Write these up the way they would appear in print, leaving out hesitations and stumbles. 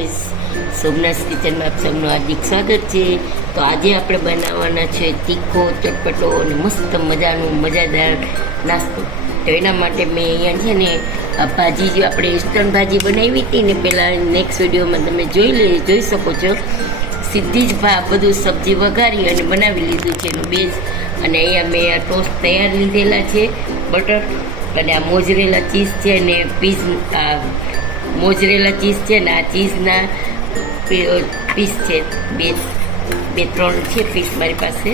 Guys, Somnath કિચનમાં આપ સૌનું હાર્દિક સ્વાગત છે. તો આજે આપણે બનાવવાના છે તીખો, ચટપટો અને મસ્ત મજાદાર નાસ્તો. તો એના માટે મેં અહીંયા છે ને ભાજી, જે આપણે ઇન્સ્ટન્ટ ભાજી બનાવી હતી ને પહેલાં, નેક્સ્ટ વિડીયોમાં તમે જોઈ શકો છો. સીધી જ બધું સબ્જી વઘારી અને બનાવી લીધું છે એનું બેઝ. અને અહીંયા મેં ટોસ્ટ તૈયાર લીધેલા છે, બટર, અને આ મોજરેલા ચીઝ છે ને મોજરેલા ચીઝ છે ને આ ચીઝના પીસ છે, બે ત્રણ છે પીસ મારી પાસે.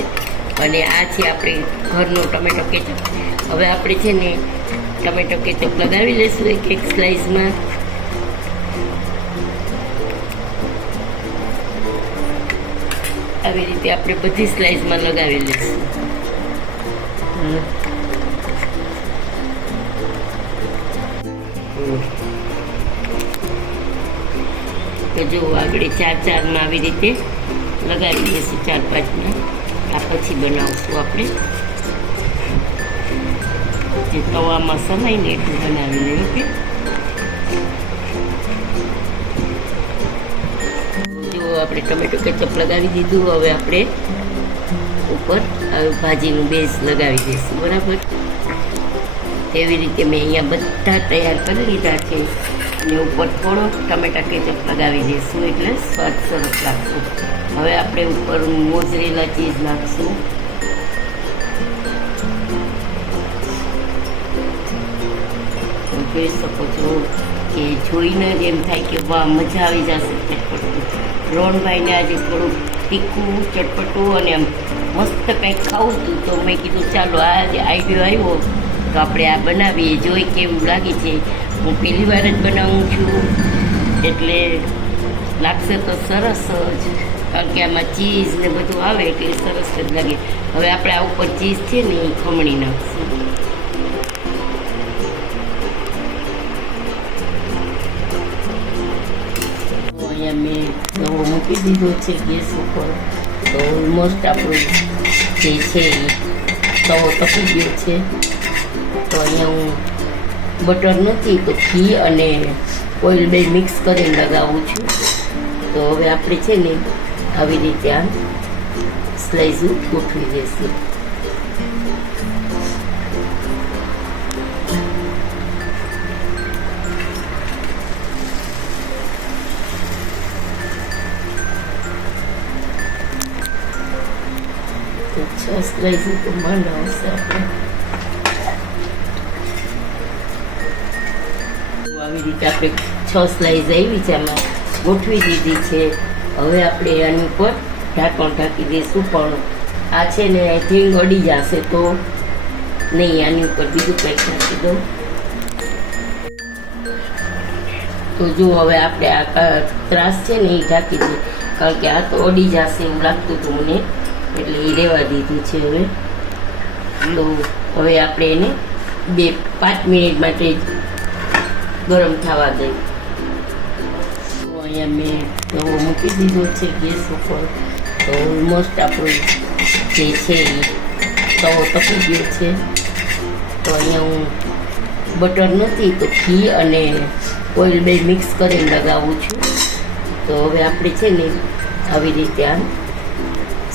અને આ છે આપણે ઘરનો ટમેટો કેચઅપ. હવે આપણે છે ને ટમેટો કેચઅપ લગાવી લઈશું એક સ્લાઇસમાં. આવી રીતે આપણે બધી સ્લાઇસમાં લગાવી લઈશું. તો જો આગળ ચારમાં આવી રીતે લગાવી દઈશું, 4-5માં. આ પછી બનાવશું આપણે જે તવામાં સમાય ને એટલું બનાવી લઈએ. ઓકે, જો આપણે ટમેટો કેચઅપ લગાવી દીધું. હવે આપણે ઉપર ભાજીનું બેઝ લગાવી દઈશું, બરાબર. એવી રીતે મેં અહીંયા બધા તૈયાર કરી લીધા છે. અને ઉપર થોડો ટમેટા કેચઅપ લગાવી દઈશું એટલે સ્વાદ સરસ લાગશે. હવે આપણે ઉપર મોઝરેલા ચીઝ નાખશું. જોઈ શકો છો કે જોઈને જ એમ થાય કે વાહ, મજા આવી જશે ચટપટું. રોહનભાઈને આજે થોડું તીખું, ચટપટું અને આમ મસ્ત કંઈક ખાવું હતું, તો મેં કીધું ચાલો આ જે આઈડિયો આવ્યો તો આપણે આ બનાવીએ, જોઈ કેવું લાગે છે. હું પહેલી વાર જ બનાવું છું એટલે લાગશે તો સરસ જ, કારણ કે આમાં ચીઝ ને બધું આવે એટલે સરસ જ લાગે. હવે આપણે આ ઉપર ચીઝ છે ને એ ખમણી નાખશું. અહીંયા મેં તવો મૂકી દીધો છે ગેસ ઉપર. તો ઓલમોસ્ટ આપણું જે છે એ તવો તપી ગયો છે. તો અહીંયા હું બટર નથી તો ઘી અને ઓઇલ બે મિક્સ કરીને લગાવું છું. તો હવે આપણે છે ને આવી રીતે આ સ્લાઇઝો ગોઠવી દઈશું. તો 6 સ્લાઇઝો તો માંડ આવશે આપણે. આવી રીતે આપણે 6 સ્લાઇસ આવી છે, આમાં ગોઠવી દીધી છે. હવે આપણે આની ઉપર ઢાંકણ ઢાંકી દઈશું. પણ આ છે ને આઈ થિંક અડી જશે, તો નહીં, આની ઉપર બીજું કંઈક નાખી દઉં. તો જો હવે આપણે આ ત્રાસ છે ને એ ઢાંકી દઈએ, કારણ કે આ તો અડી જશે એવું લાગતું હતું મને, એટલે એ રહેવા દીધું છે. તો હવે આપણે એને 5 મિનિટ માટે ગરમ થવા દઈ. તો અહીંયા મેં તવો મૂકી દીધો છે ગેસ ઉપર. તો ઓલમોસ્ટ આપણું જે છે એ તવો તપી ગયો છે. તો અહીંયા હું બટર નથી તો ઘી અને ઓઇલ બે મિક્સ કરીને લગાવું છું. તો હવે આપણે છે ને આવી રીતે આ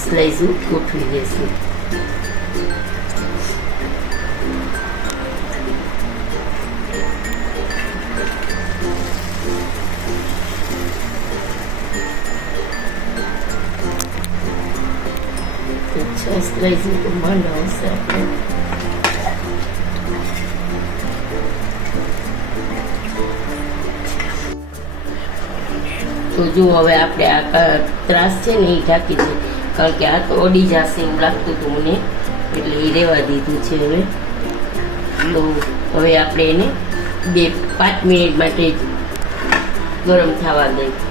સ્લાઇસો ગોઠવી દઈશું. તો 6 સ્લાઇસ તો માંડ આવશે આપણે. તો જો હવે આપણે આ ત્રાસ છે ને એ ઢાંકી દઈએ, કારણ કે આ તો અડી જશે એવું લાગતું હતું મને, એટલે એ રહેવા દીધું છે. તો હવે આપણે એને 5 મિનિટ માટે ગરમ થવા દઈએ.